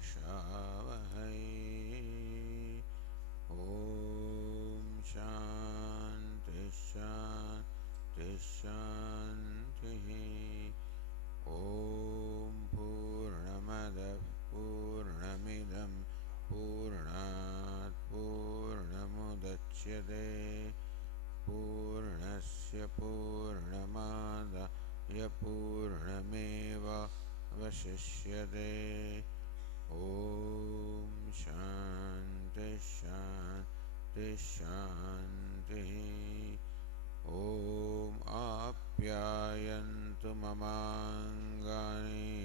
क्लेशावहै। ॐ शान्ति शान्ति शान्तिः। ॐ पूर्णमदः पूर्णमिदं पूर्णात् पूर्णमुदच्यते पूर्णस्य पूर्णमादाय पूर्णमेवावशिष्यते। ॐ शान्ति शान्ति शान्तिः। ॐ आप्यायन्तु ममाङ्गानि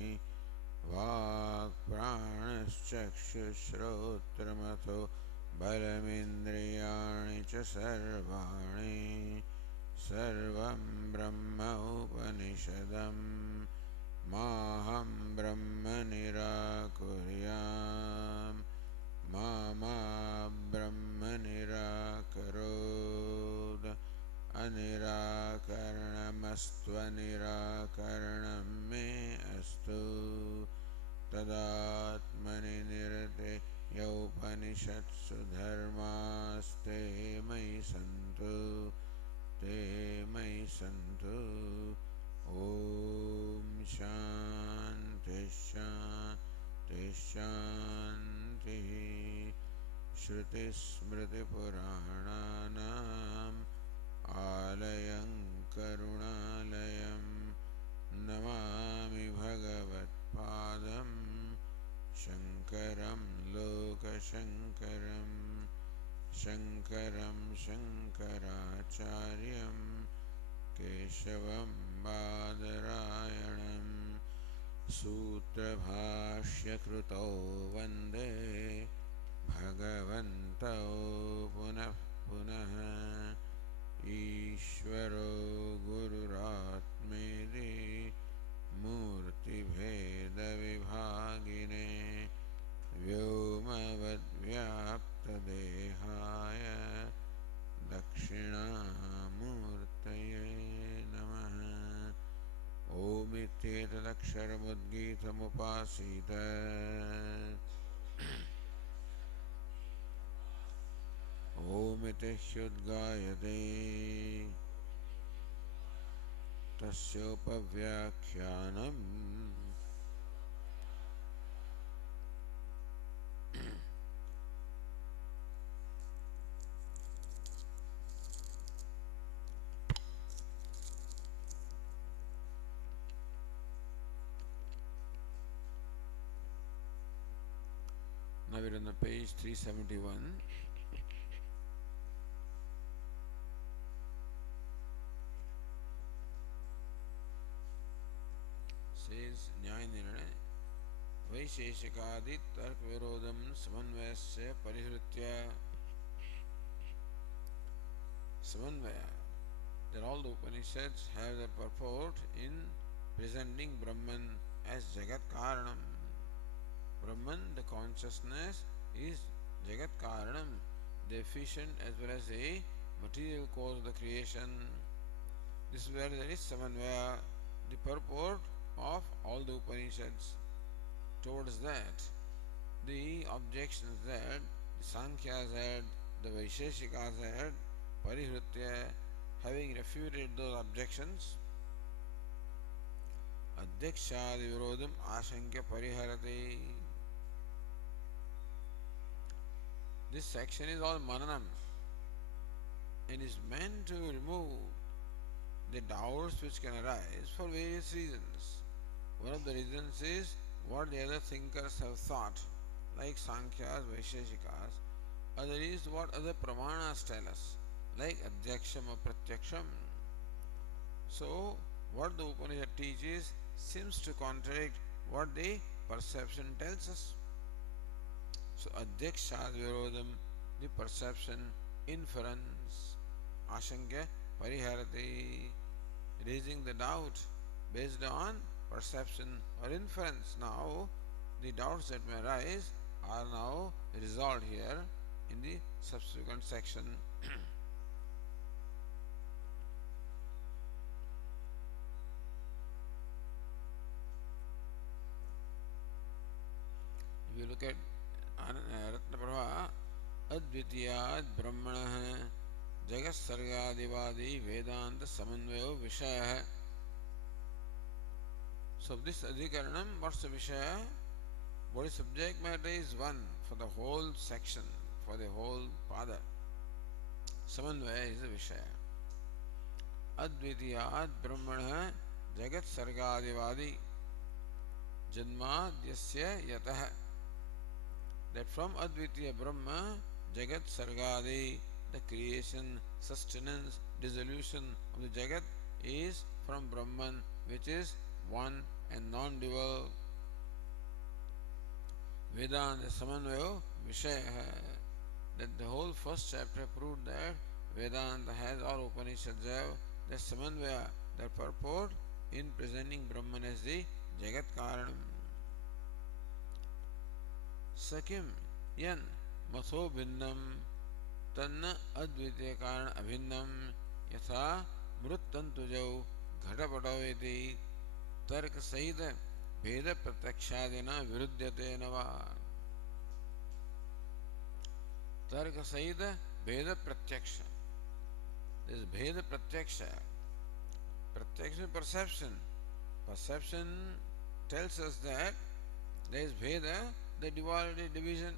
वाक्प्राणश्चक्षुश्रोत्रमथो बलमिन्द्रियाणि च सर्वाणि सर्वं ब्रह्म उपनिषदम् माहं ब्रह्म निराकुर्याम् मा ब्रह्म निराकरोत्। अनिराकरणमस्त्वनिराकरणं मे अस्तु। तदात्मनि निरते उपनिषत्सु धर्मास्ते मयि सन्तु ते मयि सन्तु। ॐ शान्ति शान्ति शान्तिः। श्रुतिस्मृतिपुराणानाम् आलयं करुणालयं नमामि भगवत्पादं शङ्करं लोकशङ्करं शङ्करं शङ्कराचार्यं केशवं बादरायणं सूत्रभाष्यकृतौ वन्दे भगवन्तौ पुनः पुनः। ईश्वरो गुरुरात्मेति मूर्तिभेदविभागिने व्योमवद्व्याप्तदेहाय दक्षिणामूर्तये नमः। ओमित्येतदक्षरमुद्गीतमुपासीत ओमिति ह्युद्गायते तस्योपव्याख्यानम्। Now we're on the page 371. Says न्याय निर्णय वैशेषिकादि तर्क विरोधम समन्वयस्य परिहृत्य समन्वय. That all the Upanishads have the purport in presenting Brahman as Jagat Karanam. Brahman, the consciousness, is Jagat Karanam, the efficient as well as the material cause of the creation. This is where there is Samanvaya, the purport of all the Upanishads. Towards that, the objections that the Sankhyas had, the Vaisheshikas had, Parihritya, having refuted those objections, Adhyakshadi Virodham Ashankya Pariharate. This section is all Mananam and is meant to remove the doubts which can arise for various reasons. One of the reasons is what the other thinkers have thought, like Sankhyas, Vaisheshikas. Other is what other Pramanas tell us, like Adhyaksham or Pratyaksham. So, what the Upanishad teaches seems to contradict what the perception tells us. So, Adhyakshad Virodham, the perception, inference, Ashankya Pariharati, raising the doubt based on perception or inference. Now, the doubts that may arise are now resolved here in the subsequent section. If you look at Ratna Prabha, Advitiyad Brahmanah Jagat Sargadivadi Vedanta Samanvayo Vishaya. So this Adhikaranam, what's the Vishaya? What is subject matter is one for the whole section, for the whole pada. Samanvaya is the Vishaya. Advitiyad Brahmanah Jagat Sargadivadi Janmadyasya Yatah. That from Advitiya Brahma, Jagat Sargadi, the creation, sustenance, dissolution of the Jagat is from Brahman, which is one and non-dual. Vedanta Samanvayo Vishaya. That the whole first chapter proved that Vedanta has, all Upanishads have, the Samanvaya, the purport in presenting Brahman as the Jagat Karanam. Sakim yan matho bhinnam tanna advitiya karana abhinnam yatha mruttantujau ghatapataveti tarka sahita bheda pratyakshadina viruddhyate nava. Tarka sahita bheda pratyaksha. This bheda pratyaksha. Pratyaksha is perception. Perception tells us that there is bheda, the duality, division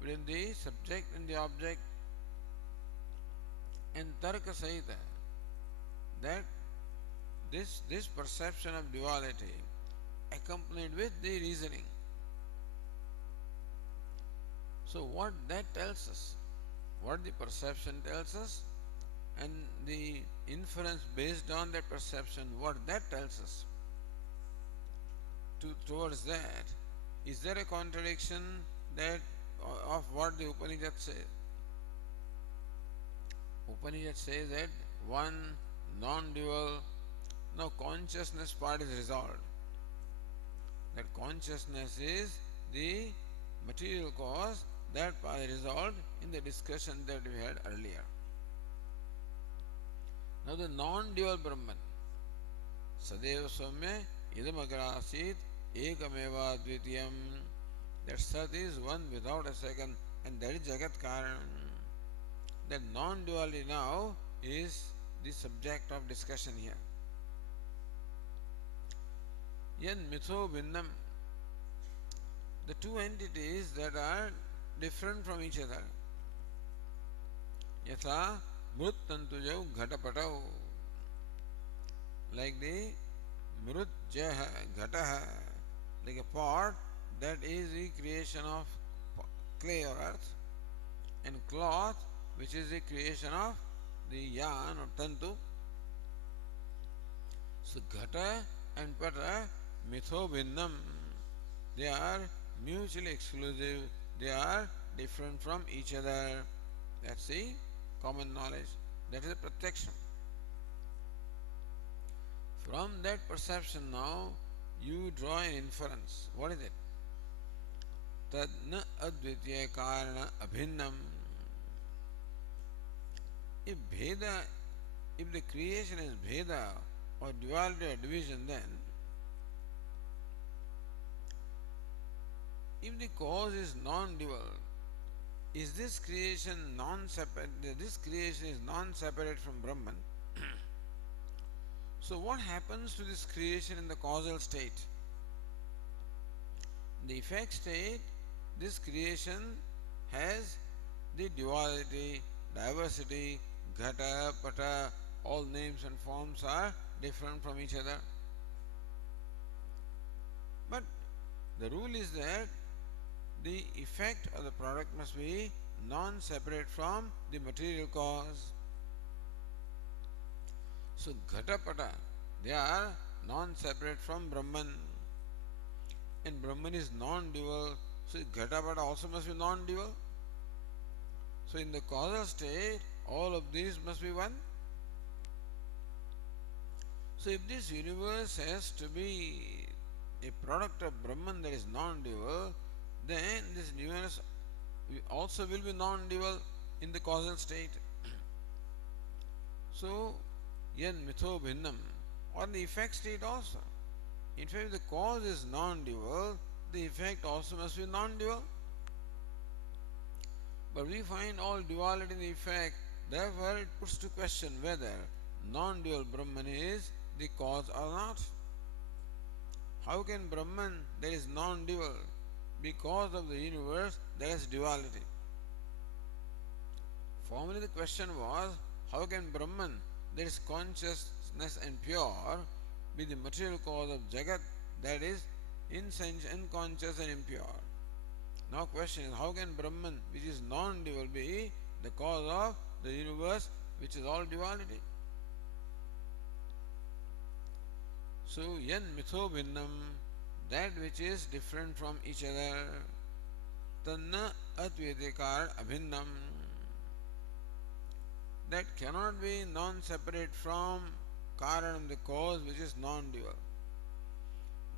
between the subject and the object, and tarka sahita, that this perception of duality accompanied with the reasoning. So what that tells us, what the perception tells us, and the inference based on that perception, what that tells us, towards that, is there a contradiction that of what the Upanishad says? Upanishad says that one non-dual. Now consciousness part is resolved. That consciousness is the material cause, that part is resolved in the discussion that we had earlier. Now the non-dual Brahman, Sadeva Soumya Idam Agrasit Ekameva Dvitiyam, that Sat is one without a second, and that is Jagat Karan. That non-duality now is the subject of discussion here. Yan Mitho Bhinnam, the two entities that are different from each other. Yatha Mruttantujau Ghatapatau, like the Mrutjaha Ghataha, like a pot that is the creation of clay or earth, and cloth which is the creation of the yarn or tantu. So Ghata and Pata Mitho Bhinnam, they are mutually exclusive, they are different from each other. That's the common knowledge, that is a pratyaksha. From that perception now you draw an inference. What is it? Tad na advitiya karana abhinnam. If bheda, if the creation is bheda or duality or division, then if the cause is non-dual, is this creation non-separate? This creation is non-separate from Brahman. So what happens to this creation in the causal state? In the effect state, this creation has the duality, diversity, ghata, pata, all names and forms are different from each other. But the rule is that the effect of the product must be non-separate from the material cause. So ghata pata, they are non-separate from Brahman, and Brahman is non-dual, so ghata pata also must be non-dual. So in the causal state, all of these must be one. So if this universe has to be a product of Brahman that is non-dual, then this universe also will be non-dual in the causal state. So yan mitho bhinnam, or the effect state also. In fact, if the cause is non-dual, the effect also must be non-dual. But we find all duality in the effect, therefore it puts to question whether non-dual Brahman is the cause or not. How can Brahman that is non-dual be cause of the universe that has duality? Formerly the question was, how can Brahman that is consciousness and pure be the material cause of Jagat that is insensate, unconscious and impure? Now question is, how can Brahman which is non-dual be the cause of the universe which is all duality? So yan mitho bhinnam, that which is different from each other, tanna advaitikar abhinnam, that cannot be non-separate from karanam, the cause which is non-dual.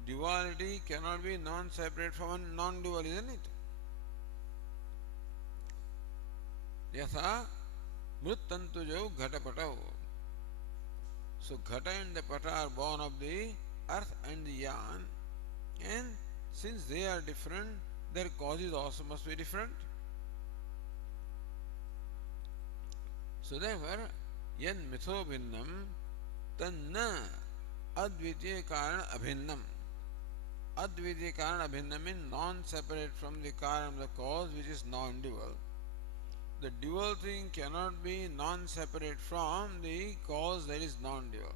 Duality cannot be non-separate from non-dual, isn't it? Yatha mruttantujau ghatapatau. So Ghata and the Pata are born of the earth and the yarn, and since they are different, their causes also must be different. So therefore, yan mitho bhinnam tanna advitiya karana abhinnam. Advitiya karana abhinnam means non-separate from the karana, the cause which is non-dual. The dual thing cannot be non-separate from the cause that is non-dual.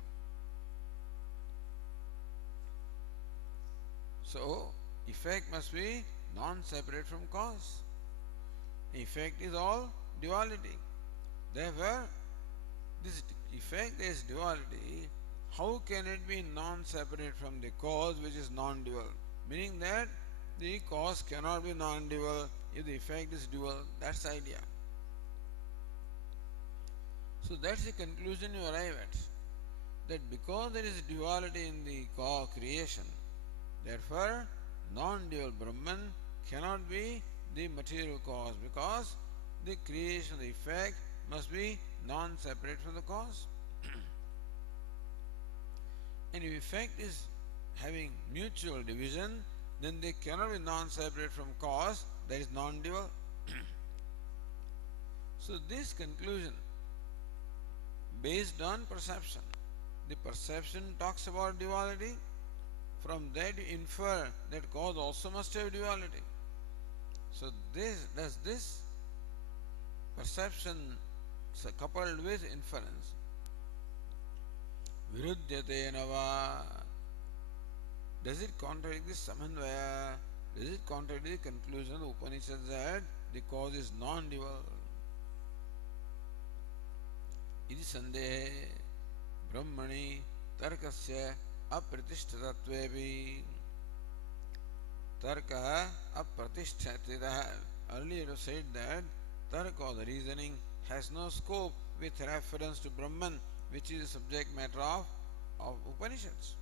So, effect must be non-separate from cause. Effect is all duality. Therefore, this effect is duality. How can it be non-separate from the cause which is non-dual? Meaning that the cause cannot be non-dual if the effect is dual. That's the idea. So that's the conclusion you arrive at. That because there is duality in the creation, therefore non-dual Brahman cannot be the material cause, because the creation, the effect must be non-separate from the cause. And if effect is having mutual division, then they cannot be non-separate from cause, that is non-dual. So this conclusion, based on perception, the perception talks about duality, from that you infer that cause also must have duality. So this perception coupled with inference, viruddhyate nava, does it contradict this samanvaya? Does it contradict the conclusion of the Upanishad that the cause is non-dual? इति संदेहे ब्रह्मणि तर्कस्य अप्रतिष्ठितत्वेपि. Tarka apratishthatitah. Earlier it was said that Tarka, or the reasoning, has no scope with reference to Brahman, which is the subject matter of Upanishads.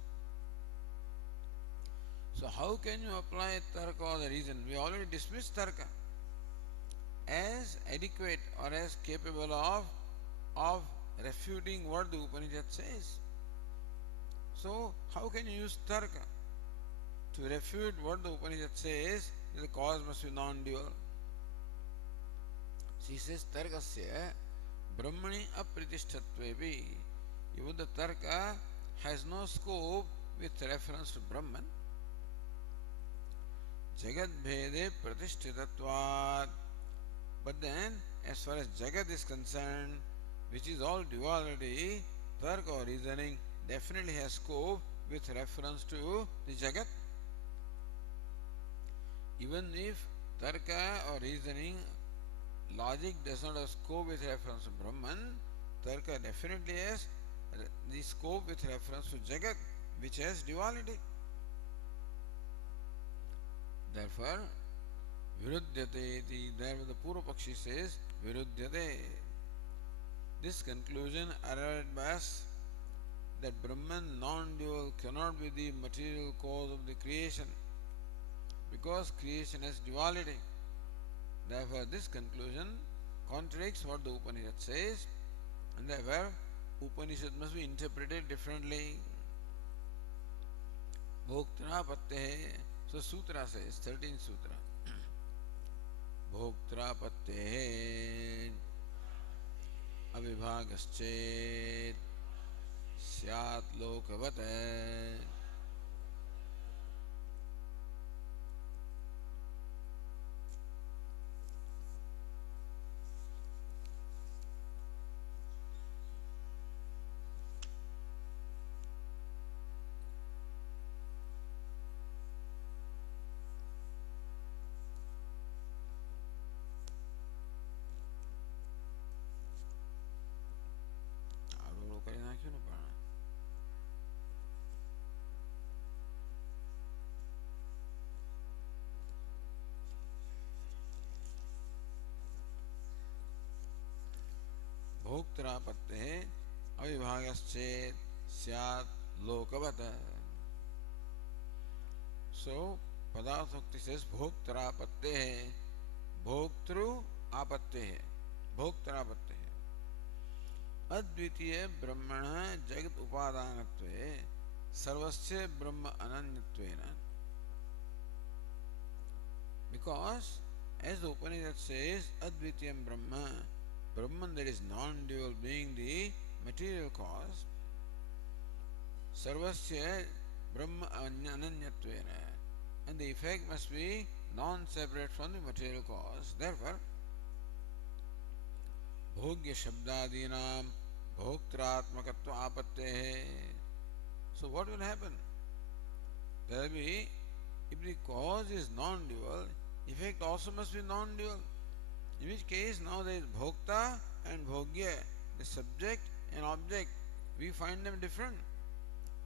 So how can you apply Tarka, or the reason? We already dismissed Tarka as adequate or as capable of refuting what the Upanishad says. So how can you use Tarka to refute what the Upanishad says that the cause must be non-dual? She says Tarkasya Brahmani apratishthatvepi. Even the Tarka has no scope with reference to Brahman. Jagat bhede pratishthitatvat. But then, as far as Jagat is concerned, which is all duality, Tarka or reasoning definitely has scope with reference to the Jagat. Even if Tarka or reasoning, logic does not have scope with reference to Brahman, Tarka definitely has the scope with reference to Jagat, which has duality. Therefore, viruddhyate, there the Purva Pakshi says, viruddhyate. This conclusion arrived by us that Brahman non-dual cannot be the material cause of the creation, because creation has duality. Therefore, this conclusion contradicts what the Upanishad says, and therefore Upanishad must be interpreted differently. Bhoktra pattehe. So Sutra says, 13th Sutra, Bhoktrapattehe Avibhagaschet Syat Lokavate. આડો કરી નાખ્યો ને પણ भोक्त्रापत्तेः अविभागश्चेत् स्यात् लोकवत्. So Padatokti says Bhoktrapatteः Bhoktru Apatteः Bhoktrapatteः अद्वितीय ब्रह्मण जगत उपादानत्वे सर्वस्य ब्रह्म अनन्यत्वेन. Because as the Upanishad says, Advitiyam Brahma, Brahman that is non-dual being the material cause, Sarvasya Brahma Ananyatvena, and the effect must be non-separate from the material cause. Therefore, Bhogya Shabdadinam Bhoktratmakatva Apattehe. So what will happen? There will be, if the cause is non-dual, effect also must be non-dual. In which case now there is Bhokta and Bhogya, the subject and object. We find them different.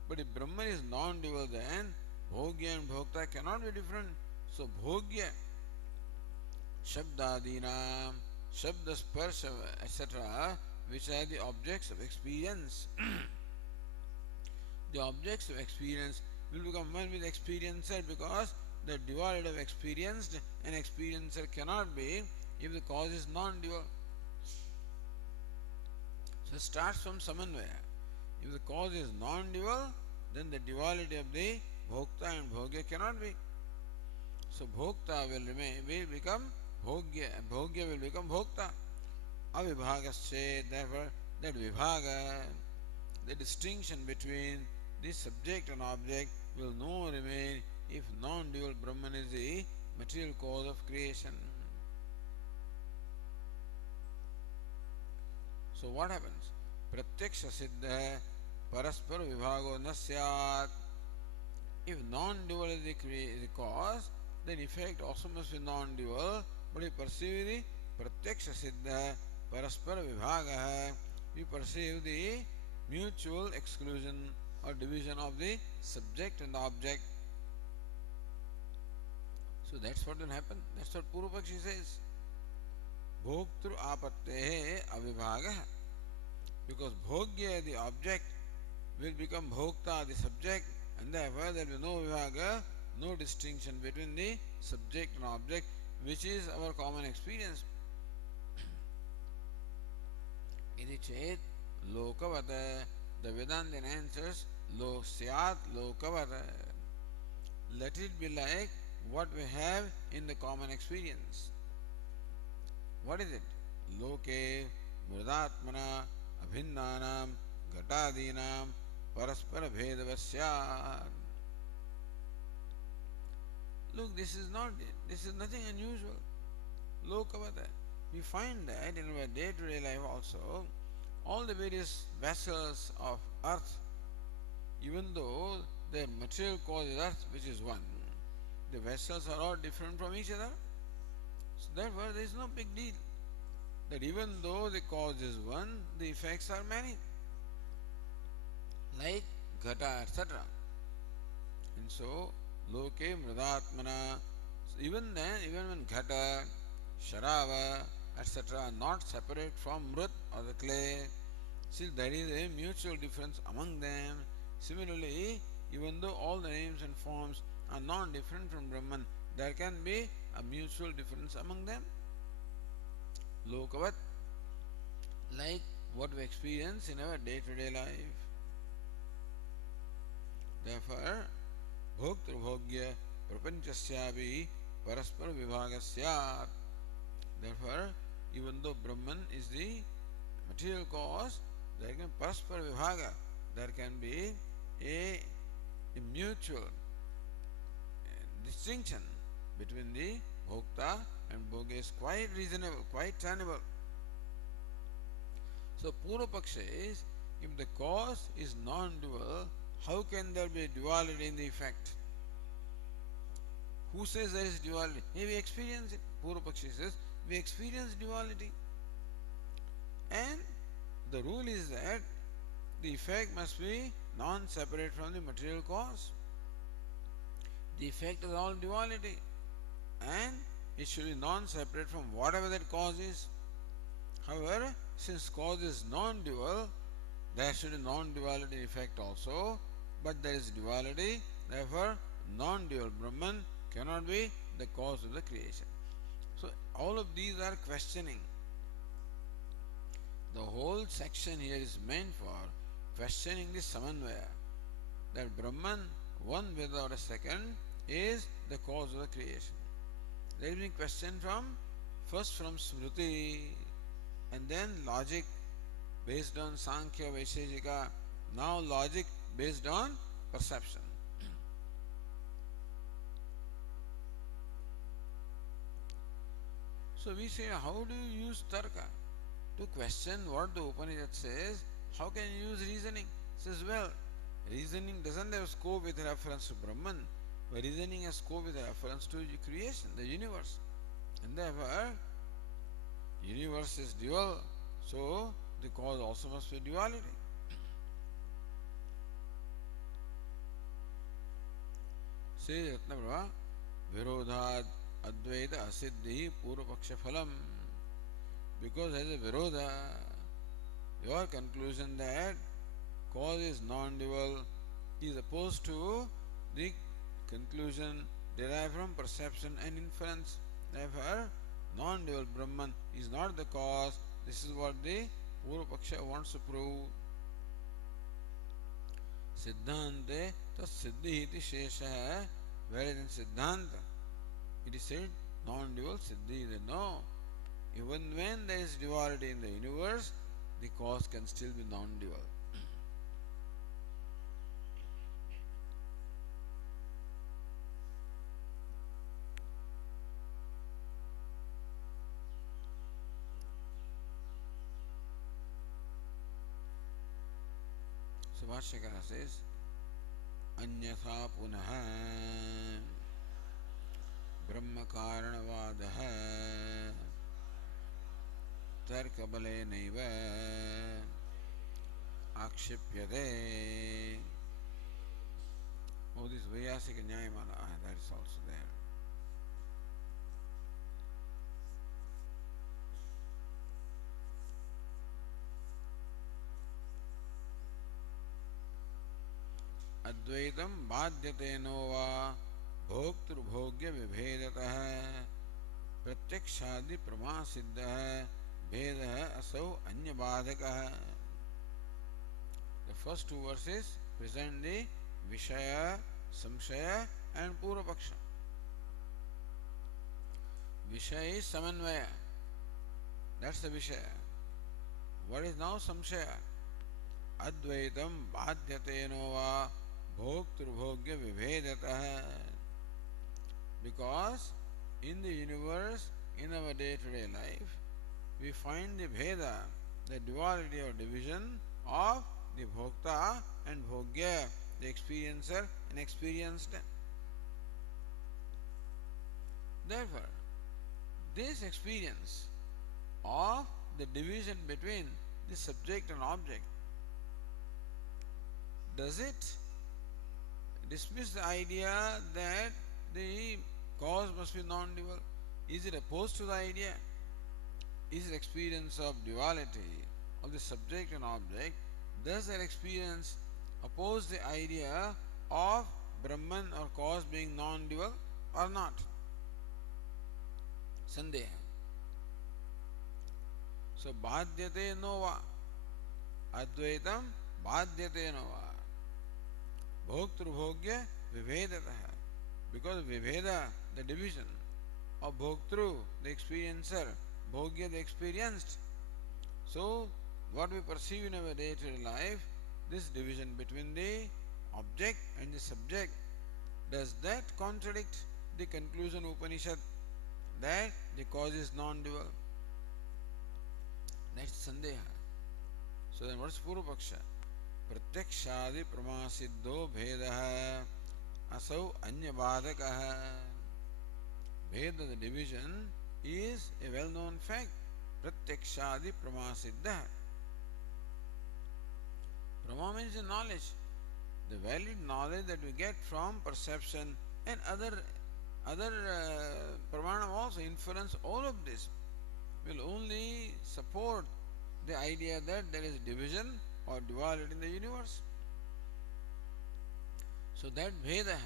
But if Brahman is non-dual, then Bhogya and Bhokta cannot be different. So Bhogya, Shabdadinam, Shabda, Sparsha, etc., which are the objects of experience. The objects of experience will become one with experiencer, because the duality of experienced and experiencer cannot be if the cause is non-dual. So it starts from Samanvaya. If the cause is non-dual, then the duality of the Bhokta and Bhogya cannot be. So Bhokta will become Bhogya, and Bhogya will become Bhokta. Avibhagasche, therefore that Vibhaga, the distinction between the subject and object will no remain if non-dual Brahman is the material cause of creation. So what happens? Pratyaksha siddha paraspara vibhago na syat. If non-dual is the cause, then effect also must be non-dual. But we perceive the pratyaksha siddha paraspara vibhaga, we perceive the mutual exclusion or division of the subject and the object. So that's what will happen. That's what Purvapakshi says. Bhoktru apattehe avibhaga. Because Bhogya, the object, will become Bhokta, the subject, and therefore there will be no vibhaga, no distinction between the subject and object, which is our common experience. Iti chet lokavata. The Vedanta answers lo syat lokavata. Let it be like what we have in the common experience. What is it? Loke mridatmana abhinnanam ghatadinam paraspara bhedavasyat. Look, this is nothing unusual. Lokavata. We find that in our day-to-day life also, all the various vessels of earth, even though the material cause is earth, which is one, the vessels are all different from each other. So therefore there is no big deal that even though the cause is one, the effects are many, like ghata, etc. And so loke mridatmana, even then, even when ghata, sharava, etc. are not separate from mrut or the clay, still there is a mutual difference among them. Similarly, even though all the names and forms are non-different from Brahman, there can be a mutual difference among them. Lokavat, like what we experience in our day-to-day life. Therefore, Bhoktru Bhogya prapanchasyapi paraspara vibhaga syat. Therefore, even though Brahman is the material cause, there can be paraspara vibhaga. There can be a mutual distinction between the bhokta and bhoga is quite reasonable, quite tenable. So Purva Paksha is, if the cause is non-dual, how can there be duality in the effect? Who says there is duality? Hey, we experience it. Purva Paksha says, we experience duality. And the rule is that the effect must be non-separate from the material cause. The effect is all duality. And it should be non-separate from whatever that cause is. However, since cause is non-dual, there should be non-duality effect also, but there is duality, therefore non-dual Brahman cannot be the cause of the creation. So all of these are questioning. The whole section here is meant for questioning the samanvaya, that Brahman, one without a second, is the cause of the creation. There is being questioned first from Smriti, and then logic based on Sankhya, Vaisheshika, now logic based on perception. So we say, how do you use tarka? To question what the Upanishad says, how can you use reasoning? Says, well, reasoning doesn't have scope with reference to Brahman, but reasoning has scope with reference to creation, the universe. And therefore, universe is dual, so the cause also must be duality. Says Ratnaprabha, Virodhat Advaita Asiddhi Purvapaksha Phalam. Because as a Virodha, your conclusion that cause is non-dual is opposed to the conclusion derived from perception and inference. Therefore, non-dual Brahman is not the cause. This is what the Purvapaksha wants to prove. Siddhante tas siddhi iti shesha, whereas in Siddhanta it is said non-dual siddhi. No, even when there is duality in the universe, the cause can still be non-dual. So Bhashyakara says, Anyatha punaha Brahma karanavadaha tarkabale naiva akshipyate. Oh, this Vyasika Nyayamala, that is also there. Advaitam badhyateno va bhoktrubhogya vibhedatah pratyakshadi pramasiddha bhedah asau anyabadhakah. The first two verses present the Vishaya, Samshaya and Purvapaksha. Vishaya is Samanvaya. That's the Vishaya. What is now Samshaya? Advaitam badhyateno va bhoktrubhogya vibhedatah. Because in the universe, in our day-to-day life, we find the Bheda, the duality or division of the Bhokta and Bhogya, the experiencer and experienced. Therefore, this experience of the division between the subject and object, does it dismiss the idea that the cause must be non-dual? Is it opposed to the idea? Is it experience of duality of the subject and object? Does that experience oppose the idea of Brahman or cause being non-dual or not? Sandeha. So, badhyate nova. Advaitam badhyate nova. Bhoktrubhogya vibhedatah. Because Viveda, the division of Bhoktru, the experiencer, Bhogya, the experienced. So, what we perceive in our day-to-day life, this division between the object and the subject, does that contradict the conclusion of Upanishad that the cause is non-dual? Next Sandeha. So then what's Purvapaksha? Pratyakshadi pramasiddho bhedaha asau anyabadakaha. Bheda, the division, is a well-known fact. Pratyakshadi pramasiddha. Prama means the knowledge, the valid knowledge that we get from perception and other pramanam also, inference, all of this will only support the idea that there is division or duality in the universe. So that Veda,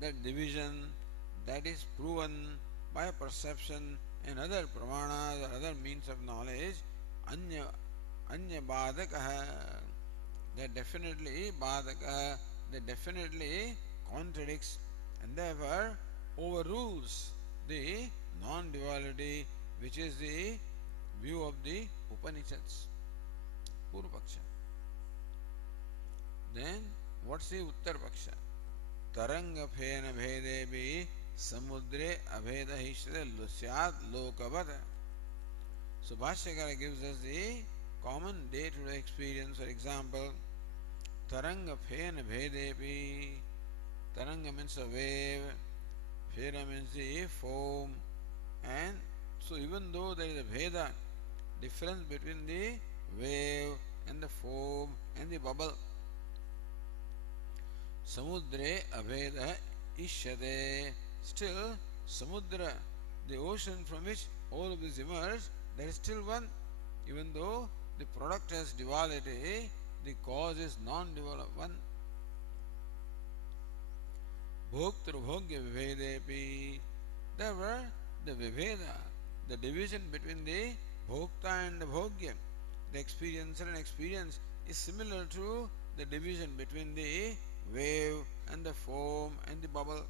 that division, that is proven by perception and other pramanas or other means of knowledge, anya badakaha, that definitely badakaha, that definitely contradicts and therefore overrules the non-duality which is the view of the Upanishads. Purvapaksha. Then what's the Uttarpaksha? Taranga phena bhedebi samudre abheda hishre lusyat lokavada. So Bhashyakara gives us the common day-to-day experience. For example, Taranga phena bhedebi. Taranga means a wave, phena means the foam, and so even though there is a Veda, difference between the wave and the foam and the bubble, Samudre Abheda Ishyate, still Samudra, the ocean from which all of this emerge, there is still one. Even though the product has duality, the cause is non-dual of one. Bhoktru Bhogya Vivedepi. Therefore, the Viveda, the division between the Bhokta and the Bhogya, the experiencer and experience, is similar to the division between the wave and the foam and the bubble.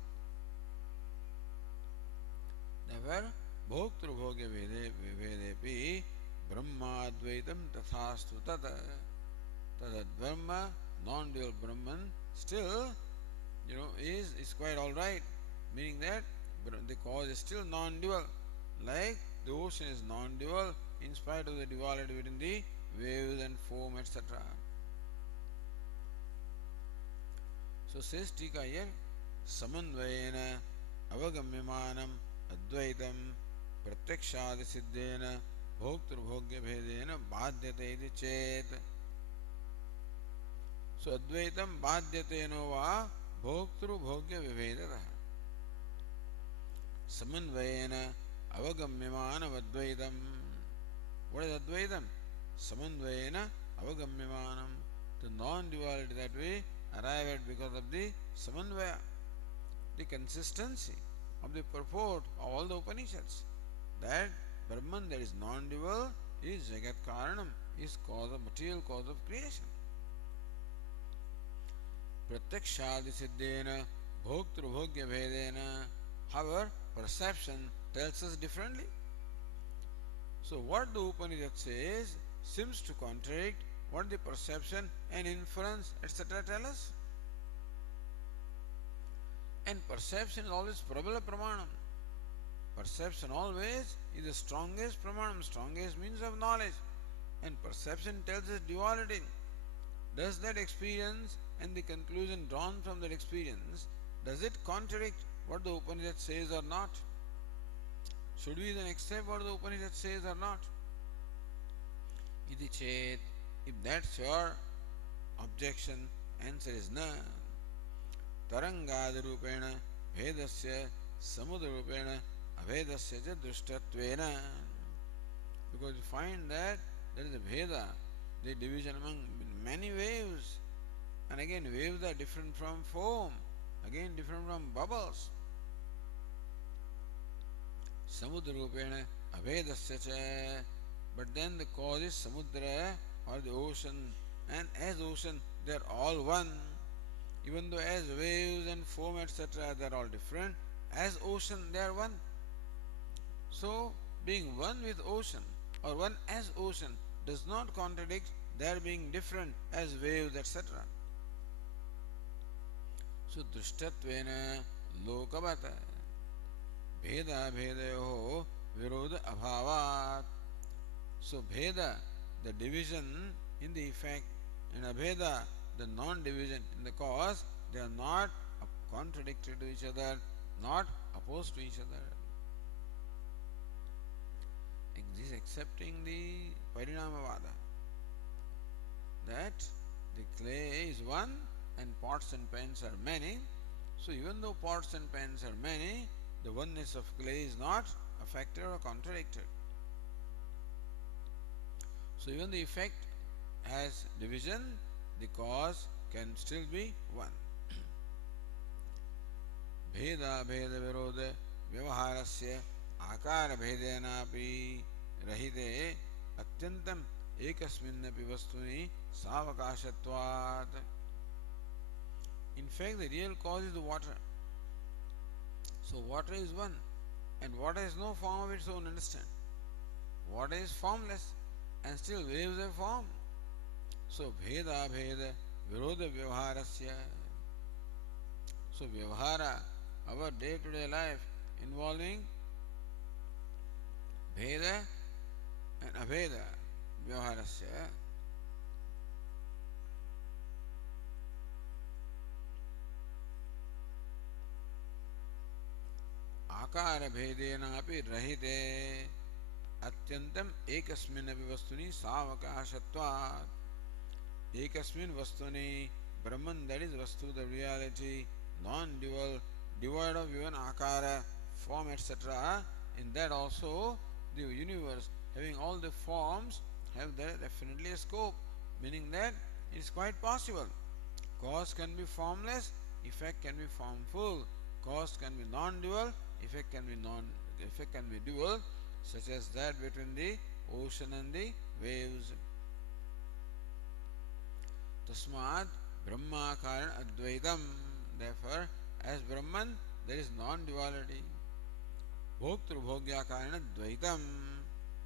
Therefore, Bhoktru Bhogya Vivedepi Brahma Advaitam Tathastu Tata. Tadat Brahma, non-dual Brahman, still, is quite alright, meaning that the cause is still non-dual, like the ocean is non-dual in spite of the duality between the waves and foam, etc. So says Tika here, Samanvayena Avagamyamanam Advaitam Pratyakshadi Siddhena Bhoktru Bhogya Bhedena Bhadyate iti Chet. So Advaitam Bhadyate no va Bhoktru Bhogya Vivedata. Samanvayena Avagamyamanam Advaitam. What is Advaitam? Samanvayena Avagamyamanam. The non-duality that we arrive at because of the Samanvaya, the consistency of the purport of all the Upanishads. That Brahman that is non-dual is Jagat Karanam, is cause of material cause of creation. Pratyakshadi Siddhena Bhoktru Bhogya Bhedena. However, perception tells us differently. So what the Upanishad says seems to contradict what the perception and inference etc. tell us. And perception is always prabala pramanam. Perception always is the strongest pramanam, strongest means of knowledge. And perception tells us duality. Does that experience and the conclusion drawn from that experience, does it contradict what the Upanishad says or not? Should we then accept what the Upanishad says or not? Iti chet, if that's your objection, answer is na. Tarangadi rupena bhedasya samudra rupena abhedasya cha dushtatvena. Because you find that there is a bheda, the division among many waves. And again, waves are different from foam, again different from bubbles. Samudra rupena abhedasya cha. But then the cause is samudra or the ocean, and as ocean they are all one. Even though as waves and foam etc. they are all different, as ocean they are one. So being one with ocean or one as ocean does not contradict their being different as waves etc. So दृष्टत्वेन लोकवत भेदाभेदयोः विरोध अभावात्. So Bheda, the division in the effect, and Abheda, the non-division in the cause, they are not contradictory to each other, not opposed to each other. This accepting the Parinamavada, that the clay is one and pots and pans are many. So even though pots and pans are many, the oneness of clay is not affected or contradicted. So even the effect has division, the cause can still be one. भेदा भेद विरोध व्यवहारस्य आकार भेदेनापि रहिते अत्यंतम एकस्मिन्नपि वस्तुनि सावकाशत्वात्. In fact, the real cause is the water. So water is one, and water has no form of its own. Understand? Water is formless, and still waves have form. So bheda bheda virodha vyavaharasya. So vyavahara, our day-to-day life involving bheda and abheda vyavaharasya. आकार भेदेनापि रहिते अत्यंतम एकस्मिन्नपि वस्तुनि सावकाशत्वात्. Ekasmin vastuni Brahman, that is Vastu, the reality, non-dual, devoid of even akara, form, etc. In that also the universe, having all the forms, have there definitely a scope, meaning that it is quite possible. Cause can be formless, effect can be formful. Cause can be non-dual, effect can be dual, such as that between the ocean and the waves. Tasmad Brahmakaran Advaitam. Therefore, as Brahman, there is non-duality. Bhoktru Bhogya Karana Dvaitam.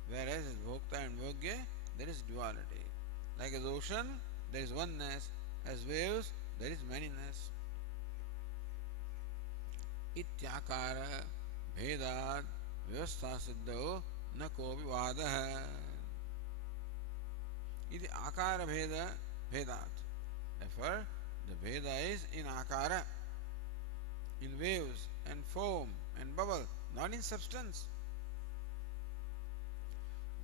Whereas as Bhokta and Bhogya, there is duality. Like as ocean, there is oneness. As waves, there is manyness. Ityakara Bhedat Vyavastha Siddho Na Kopi Vadaha. Iti Akara Bhedat. Therefore, the Veda is in Akara, in waves and foam and bubble, not in substance.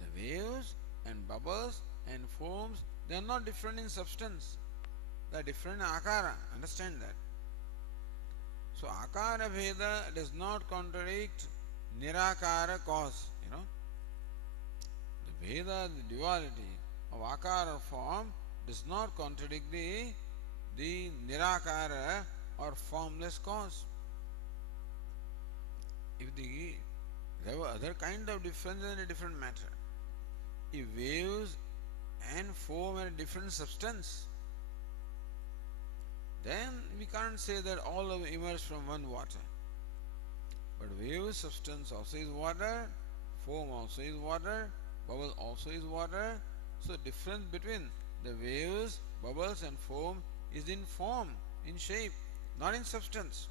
The waves and bubbles and foams, they are not different in substance. They are different in Akara. Understand that. So Akara Veda does not contradict Nirakara cause. The Veda, the duality of Akara form, does not contradict the Nirakara or formless cause. If there were other kind of difference in a different matter. If waves and foam are a different substance, then we can't say that all of emerge from one water. But wave substance also is water, foam also is water, bubble also is water. So difference between the waves, bubbles and foam is in form, in shape, not in substance.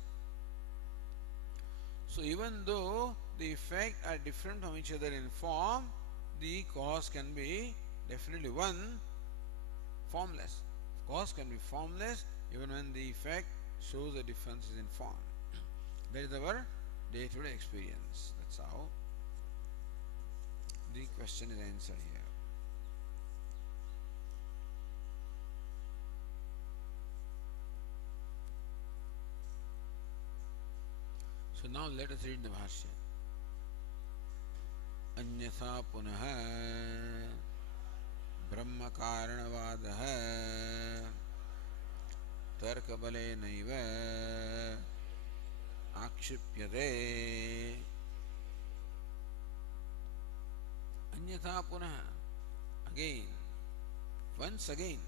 So even though the effects are different from each other in form, the cause can be definitely one, formless. Cause can be formless even when the effect shows the differences in form. That is our day-to-day experience. That's how the question is answered here. So now let us read the Bhashya. Anyatha punaha Brahma karanavadaha Tarkabale naiva Akshipyate. Anyatha punaha, again, once again,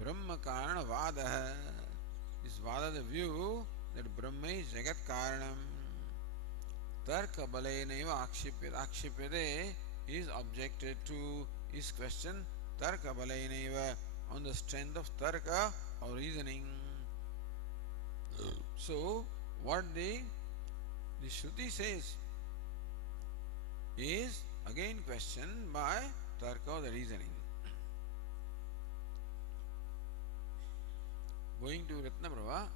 Brahma Karana Vadaha. This Vada, the view that Brahma is Jagat Karanam. Tarka Balenaiva Akshipyate is objected to, is questioned. Tarka Balenaiva, on the strength of Tarka or reasoning. So, what the Shruti says is again questioned by Tarka or the reasoning. Going to Ratnaprabha,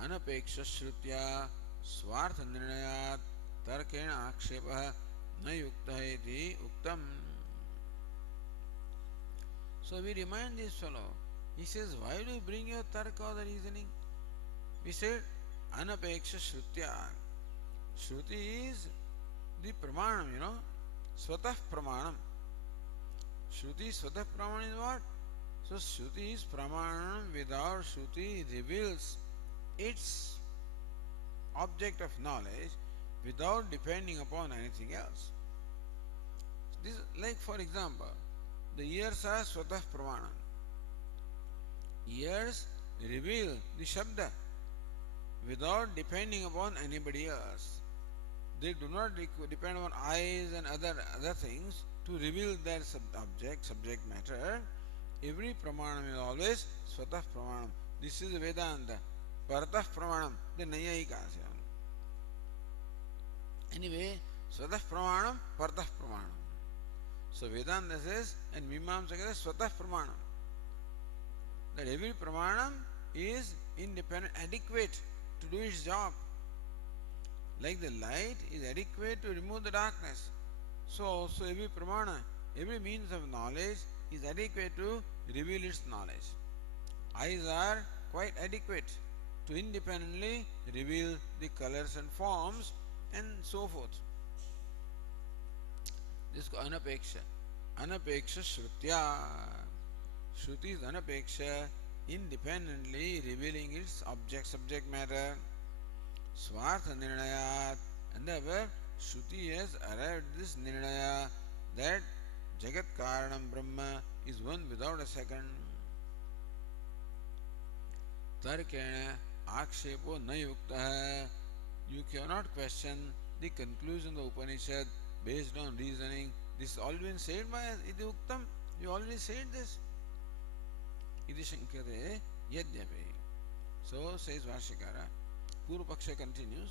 Anapeksha Shrutya Swartha Nirnayat Tarkena Akshepah Na Yukta Iti Uktam. So we remind this fellow. He says, why do you bring your Tarka or the reasoning? We said, Anapeksha Shrutya. Shruti is the Pramanam, Swatah Pramanam. Shruti Swatah Pramanam is what? So Shruti is Pramanam. Without Shruti reveals its object of knowledge without depending upon anything else. This, like for example, the ears are Swatah Pramanam. Ears reveal the Shabda without depending upon anybody else. They do not depend on eyes and other things to reveal their subject matter. Every pramanam is always Swatah Pramanam. This is Vedanta. Paratah Pramanam, the Nayayika. Anyway, Swatah Pramanam, Paratah Pramanam. So Vedanta says, and Mimamsaka says, Swatah Pramanam. That every Pramanam is independent, adequate to do its job. Like the light is adequate to remove the darkness. So also every Pramana, every means of knowledge is adequate to reveal its knowledge. Eyes are quite adequate to independently reveal the colors and forms and so forth. This is Anapeksha. Anapeksha Shrutya. Shruti is Anapeksha, independently revealing its subject matter. Swartha Nirnayat. And therefore, Shruti has arrived at this Nirnaya that Jagat Karanam Brahma is one without a second. Tarkena Akshepo Na Yukta. You cannot question the conclusion of the Upanishad based on reasoning. This has already been said by Iti Uktam. You already said this. Iti Shankate Yadyapi. So says Vashikara. Purva Paksha continues.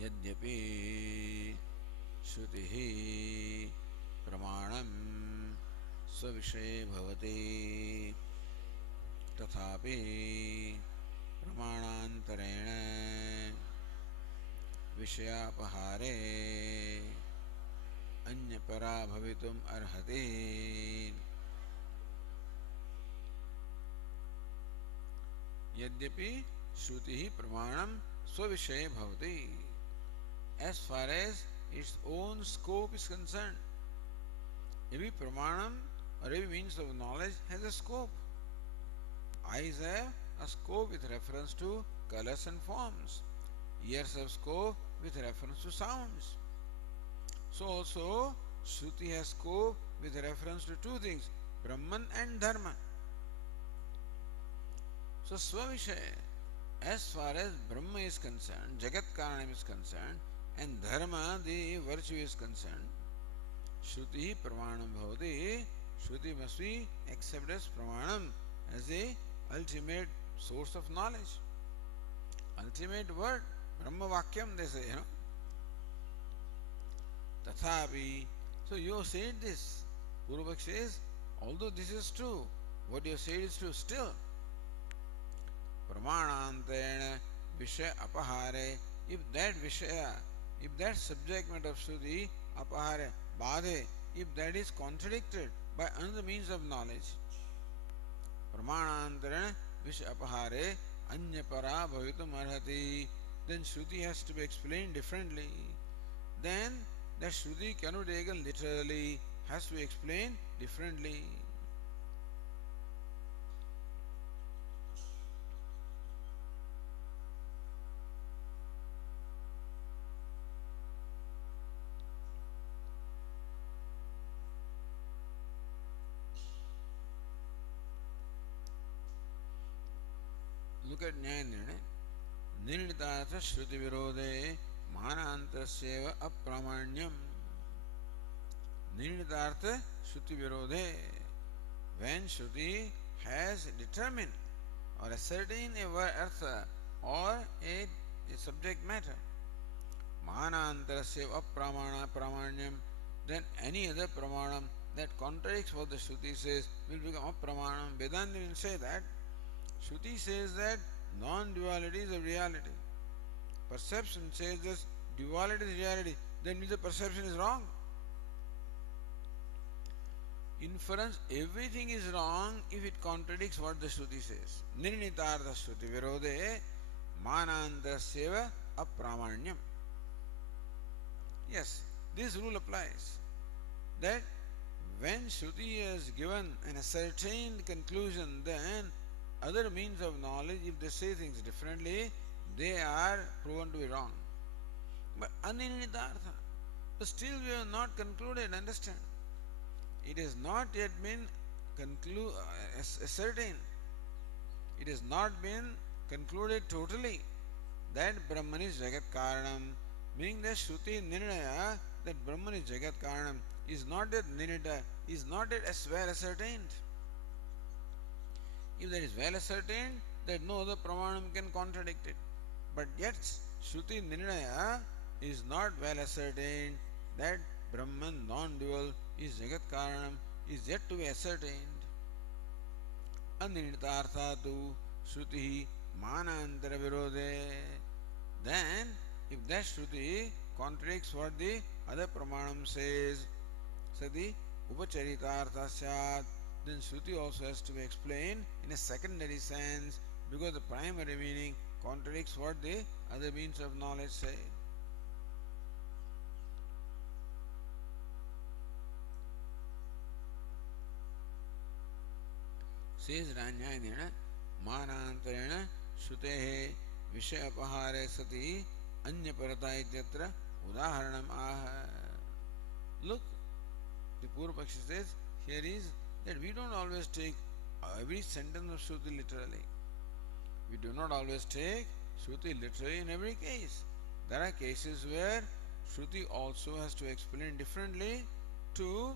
Yadyapi Shrutihi Pramanam Swavishaye Bhavati Tathapi Pramanantarena Vishayapahare Anyapara Bhavitum Arhati. Yadyapi Shruti Pramanam Swavishaye Bhavati. As far as its own scope is concerned, every Pramanam or every means of knowledge has a scope. Eyes have a scope with reference to colors and forms. Ears have scope with reference to sounds. So also Shruti has scope with reference to two things, Brahman and Dharma. So Swavishaya, as far as Brahma is concerned, Jagat Karanam is concerned, and Dharma, the virtue, is concerned, Shruti Pramanam Bhavati. Shruti must be accepted as Pramanam, as the ultimate source of knowledge. Ultimate word, Brahma Vakyam, they say, Tathapi. So you have said this. Purvak says, although this is true, what you have said is true still. Pramanantena Vishaya Apahare. If that Vishaya, if that subject matter of Shruti, Apahare, Badhe, if that is contradicted by another means of knowledge, Pramanantena Vishaya Apahare Anyapara Bhavitum Arhati, then Shruti has to be explained differently. Then that Shruti cannot be taken literally, has to be explained differently. look at Nyaya Nirnaya. Nirnitartha Shruti Virode Manantasyeva Apramanyam. Nirnitartha Shruti Virode. When Shruti has determined or ascertained a artha or a subject matter, Manantarasya Pramanyam, then any other pramanam that contradicts what the Shruti says will become apramanam. Vedanta will say that Shruti says that non-duality is a reality. Perception says that duality is reality. Then means the perception is wrong. Inference, everything is wrong if it contradicts what the Shruti says. Nirnitartha Shruti Virode Manantarasya Apramanyam. Yes, this rule applies. That when Shruti has given an ascertained conclusion, then other means of knowledge, if they say things differently, they are proven to be wrong. But aninitartha, but still we have not concluded, understand. It has not yet been ascertained. It has not been concluded totally that Brahman is Jagat Karanam, meaning that Shruti Nirnaya, that Brahman is Jagat Karanam, is not that Nirnita, is not that as well ascertained. If that is well ascertained, that no other pramanam can contradict it. But yet, Shruti Nirnaya is not well ascertained that Brahman non-dual is Jagat Karanam, is yet to be ascertained. Aninitartha tu Shruti Manantara Virode. Then, if that Shruti contradicts what the other pramanam says, Sati Upacharitartha Syat, then Shruti also has to be explained in a secondary sense because the primary meaning contradicts what the other means of knowledge say. Says Ranyayana, Manantarena Shrutehe Vishayapahare Sati Anyaparata Ityatra Udaharanam Aha. Look, the Purvapakshi says, here is that we don't always take every sentence of Shruti literally. We do not always take Shruti literally in every case. There are cases where Shruti also has to explain differently to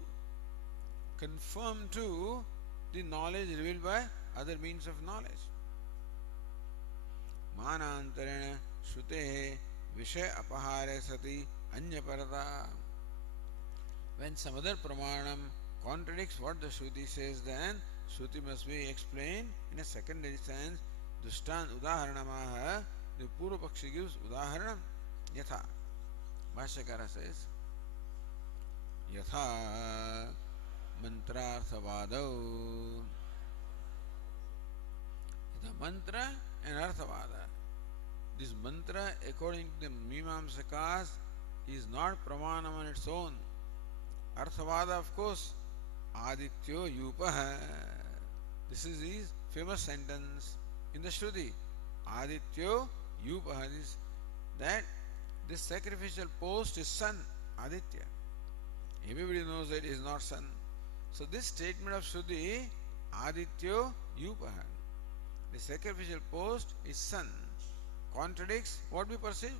conform to the knowledge revealed by other means of knowledge. Manantarena Shrutehe Vishaya Apahare Sati Anyaparata. When some other pramanam contradicts what the Shruti says, then Shruti must be explained in a secondary sense. Dustan Udaharanamaha, the Purvapakshi gives Udaharanam. Yatha. Bhashyakara says, Yatha Mantrarthavadau. The mantra and Arthavada. This mantra, according to the Mimamsakas, is not pramanam on its own. Arthavada, of course, Adityo Yupaha. This is his famous sentence in the Shruti. Adityo Yupaha is that this sacrificial post is sun, Aditya. Everybody knows that it is not sun. So this statement of Shruti, Adityo Yupaha, the sacrificial post is sun, contradicts what we perceive.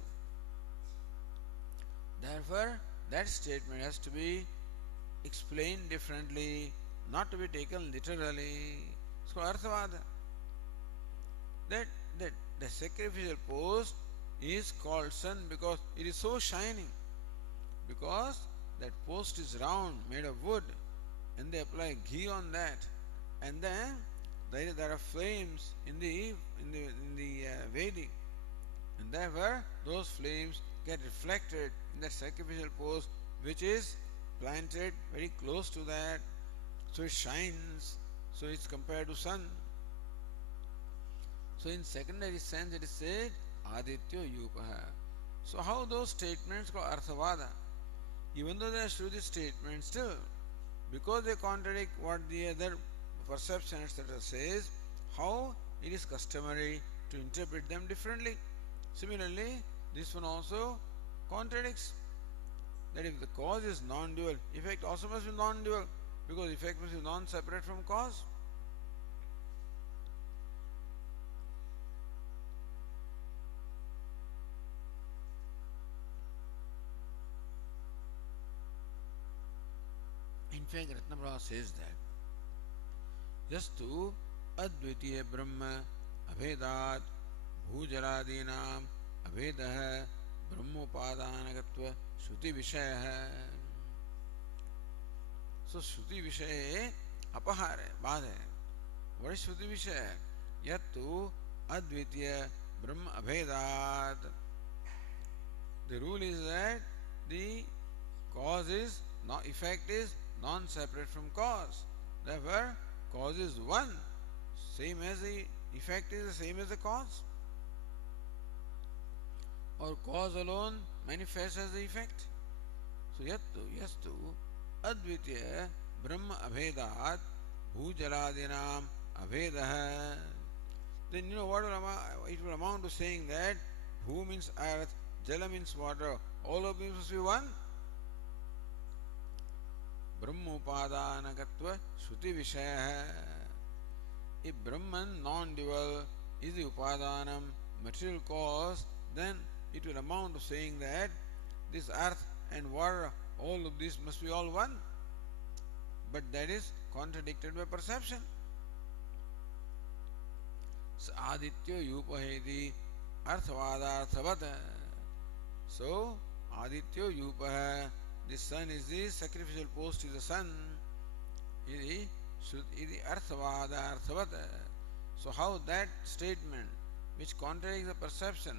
Therefore, that statement has to be explained differently, not to be taken literally. It's called Arthavada. That the sacrificial post is called sun because it is so shining. Because that post is round, made of wood, and they apply ghee on that, and then there are flames in the Vedic, and therefore those flames get reflected in that sacrificial post, which is planted very close to that, so it shines, so it's compared to sun. So in secondary sense it is said Adityo Yupaha. So how those statements called Arthavada, even though they are Shruti statements, still because they contradict what the other perception etc. says, how it is customary to interpret them differently. Similarly, this one also contradicts that if the cause is non-dual, effect also must be non-dual, because effect must be non-separate from cause. fact, Ratnaprabha says that Yastu Advitiya Brahma Abhedat Bhujaladinam Abhedah Brahmopadanagatva Shruti Vishaya. So Shruti Vishaya Apahare, Badha. What is Shruti Vishaya? Yattu Advitiya Brahma Abhedat. The rule is that the cause is, effect is non-separate from cause. Therefore, cause is one, same as the effect is the same as the cause. Or cause alone manifests as the effect. So yastu advitiya brahma abhedat bhujaladinam abhedah. Then you know what it will amount to saying that bhu means earth, jala means water, all of these must be one. Brahmopadanagatva Shruti Vishaya. If Brahman, non-dual, is the Upadanam, material cause, then it will amount to saying that this earth and water, all of this must be all one. But that is contradicted by perception. Aditya Yupahedi Arthavadarthavat. So, Aditya Yupaha, the sun is the sacrificial post, is the sun. Idi Arthavada Arthavata. So how that statement, which contradicts the perception,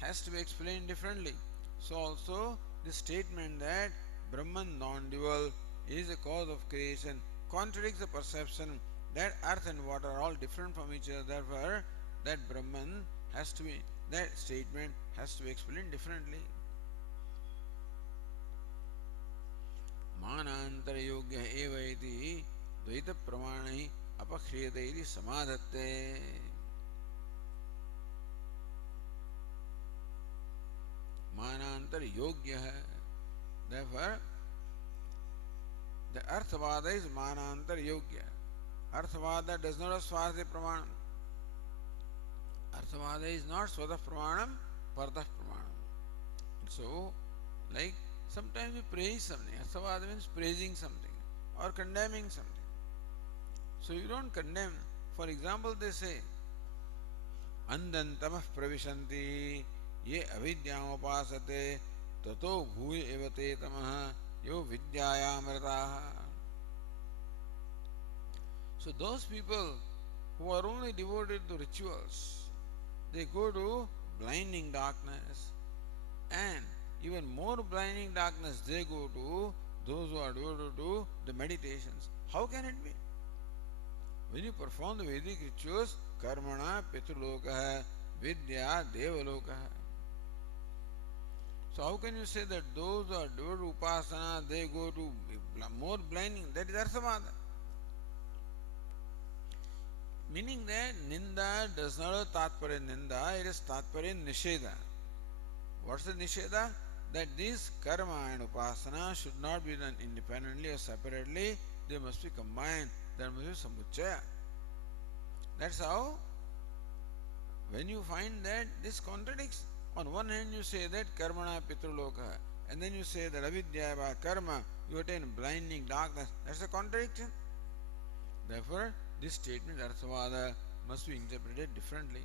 has to be explained differently. So also the statement that Brahman non-dual is the cause of creation contradicts the perception that earth and water are all different from each other. Therefore, that Brahman has to be, that statement has to be explained differently. मानांतर योग्य एव इति द्वैत प्रमाणैः अपह्रियते इति समाधत्ते. मानांतर योग्य है. Therefore, the Arthavada is Manantar Yogya. Arthavada does not have Swarthi Pramanam. Arthavada is not Swadah Pramanam, Partah Pramanam. So, like sometimes we praise something. Arthavada means praising something or condemning something. So you don't condemn. For example, they say, Andantamah pravishanti ye avidyam upasate tato bhuya evate tamah yo vidyayamritaha. So those people who are only devoted to rituals, they go to blinding darkness, and even more blinding darkness they go to those who are devoted to the meditations. How can it be? When you perform the Vedic rituals, karmana pitrulokaha vidya devalokaha. So how can you say that those who are devoted to upasana, they go to more blinding? That is arthavada. Meaning that ninda does not have tatparya ninda, it is tatparya nisheda. What's the nisheda? That this karma and upasana should not be done independently or separately, they must be combined, there must be sambuchaya. That's how, when you find that this contradicts, on one hand you say that karmana pitruloka, and then you say that avidya by karma you attain blinding darkness, that's a contradiction. Therefore, this statement arthavada must be interpreted differently.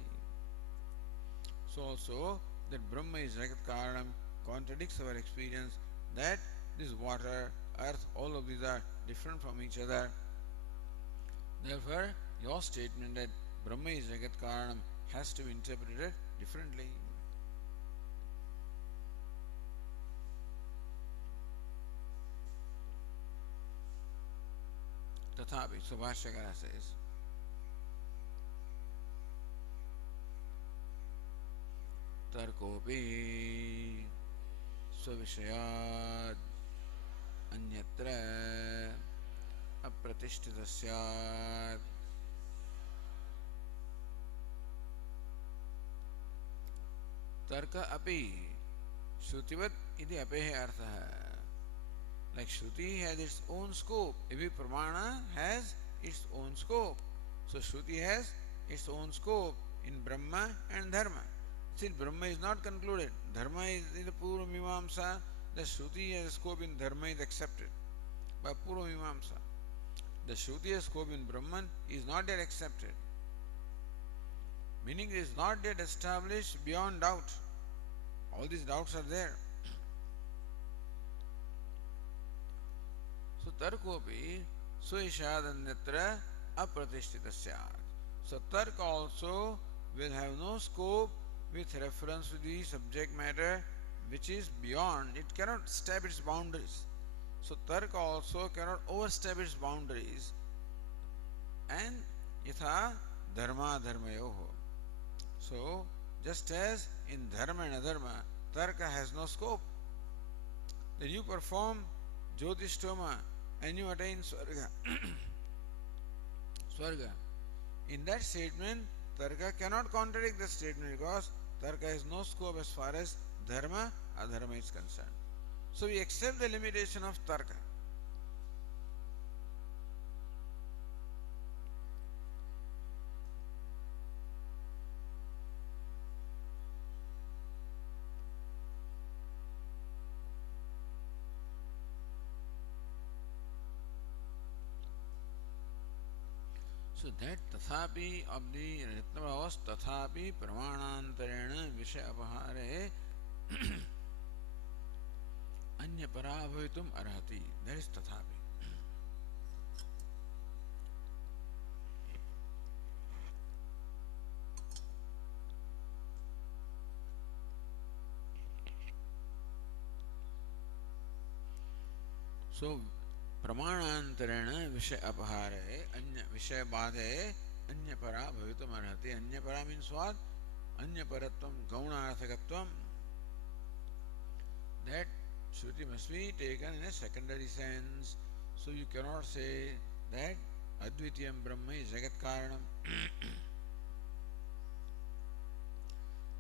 So also, that Brahma is Jagat Karanam contradicts our experience that this water, earth, all of these are different from each other. Therefore, your statement that Brahma is Jagat Karanam has to be interpreted differently. Tathapi, Subhashakara says, Tarkopi Swavishyad Anyatra Apratishthitasyad. Tarka api Shrutivat iti apehe artha. Like Shruti has its own scope. Every Pramana has its own scope. So Shruti has its own scope in Brahma and Dharma. Still Brahma is not concluded. Dharma is in the Purva Mimamsa. The Shruti has a scope in Dharma is accepted. by Purva Mimamsa. The Shruti as scope in Brahman is not yet accepted, meaning it is not yet established beyond doubt. All these doubts are there. So Tarkopi Suishadanyatra Apratishthitasyat. So Tark also will have no scope with reference to the subject matter which is beyond. It cannot step its boundaries. So Tark also cannot overstep its boundaries. And yatha dharma dharmayoho. So just as in dharma and adharma, Tarka has no scope. Then you perform Jyotishtoma and you attain Swarga. Swarga. In that statement, Tarka cannot contradict the statement because Tarka has no scope as far as Dharma, Adharma is concerned. So we accept the limitation of Tarka. So that tathapi of the Ratnava was tathapi pramanantarena vishaya apahare anya parabhavitum arhati. That is tathapi. So pramanantarena vishaya apahare anya vishaya badhe anya para bhavitum arhati. Anya para means what? Anya paratvam gaunarthakatvam. That Shruti must be taken in a secondary sense. So you cannot say that Advitiyam Brahma is Jagat Karanam.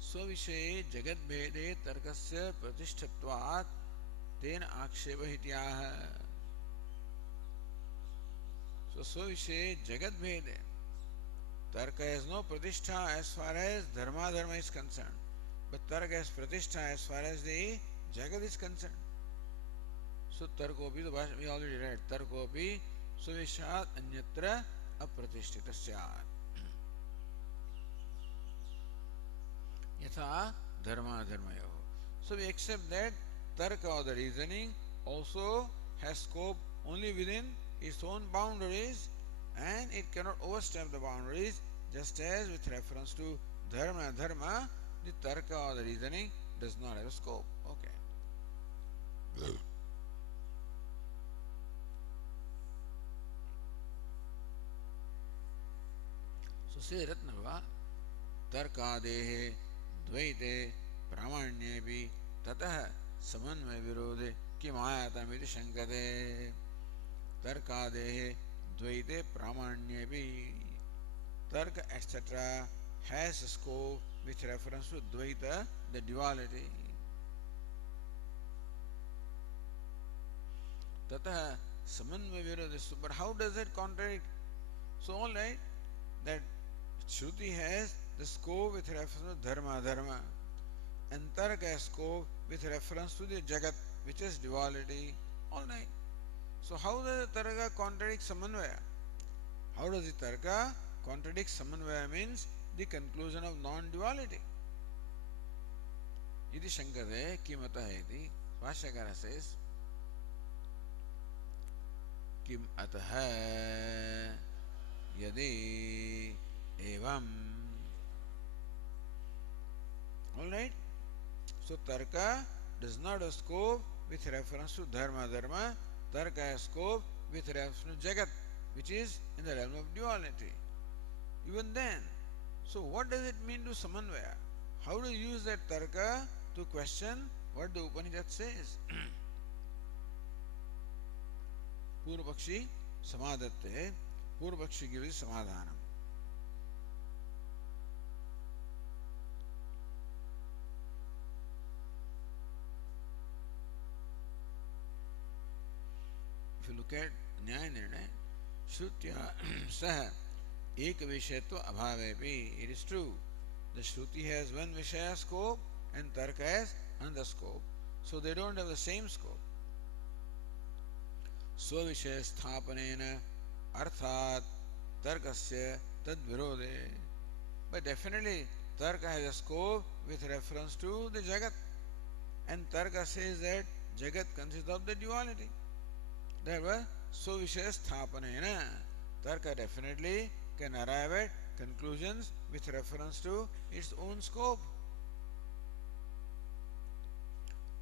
Swavishaye Jagat Bhede Tarkasya Pratishtatvat Tena Aksheva Hityaha. So Swavishaye Jagat Bhede. Tarka has no Pratishtha as far as Dharma Dharma is concerned. But Tarka has Pratishtha as far as the Jagat is concerned. So Tarkopi, we already read, Tarkopi Suvishat Anyatra Apratishthitasyat. Yatha Dharma Dharmayo. So we accept that Tarka or the reasoning also has scope only within its own boundaries and it cannot overstep the boundaries, just as with reference to Dharma and Dharma, the Tarka or the reasoning does not have a scope. Okay. So say Ratnava Tarkadehe Dvaite Pramanyebhi Tatah Samanvay Virodhe Kimayatamiti Shankate. Tarkadehe Dvaite Pramanyebhi. Tarka etc. has a scope with reference to Dvaita, the duality. Tata Samanvay Virodhe. But how does it contradict? So alright, that Shruti has the scope with reference to Dharma Dharma and Tarka has scope with reference to the Jagat, which is duality. Alright. So how does the Tarka contradict Samanvaya? How does the Tarka contradict Samanvaya? Means the conclusion of non-duality. Iti Shankade Kimata iti. Vashyakara says Kim ataha Yadi Evam. Alright. So Tarka does not have scope with reference to Dharma Dharma. Tarka has scope with reference to Jagat, which is in the realm of duality. Even then, so what does it mean to Samanvaya? How do you use that Tarka to question what the Upanishad says? Purvapakshi Samadatte. Purvapakshi gives Samadhanam. If you look at Nyaya Nirnaya, Shrutya Saha Ek Vishayatva Abhavepi. It is true. The Shruti has one Vishaya scope and Tarka has another scope. So they don't have the same scope. स्वविषय स्थापनेन अर्थात तर्कस्य तद्विरोधे. But definitely Tarka has a scope with reference to the Jagat, and Tarka says that Jagat consists of the duality. Therefore, so Vishaya Sthapanena, Tarka definitely can arrive at conclusions with reference to its own scope.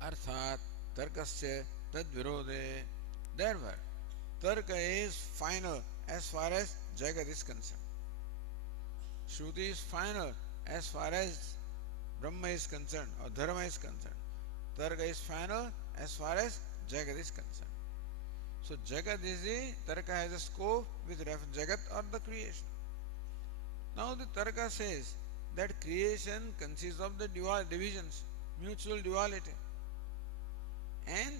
Arthat Tarkasya Tadvirode. Therefore, Tarka is final as far as Jagat is concerned. Shruti is final as far as Brahma is concerned or Dharma is concerned. Tarka is final as far as Jagat is concerned. So Jagat is the Tarka has a scope with reference to Jagat or the creation. Now the Tarka says that creation consists of the dual divisions, mutual duality. And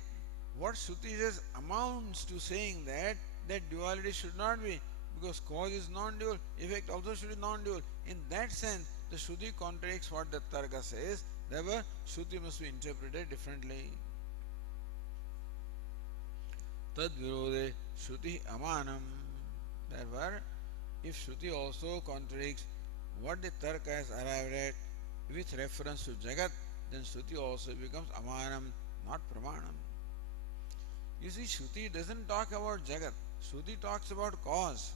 what Shruti says amounts to saying that duality should not be, because cause is non-dual, effect also should be non-dual. In that sense, the Shruti contradicts what the Tarka says, therefore Shruti must be interpreted differently. Tad virode Shruti amanam. Therefore, if Shruti also contradicts what the Tarka has arrived at with reference to Jagat, then Shruti also becomes amanam, not pramanam. You see, Shruti doesn't talk about Jagat. Shruti talks about cause.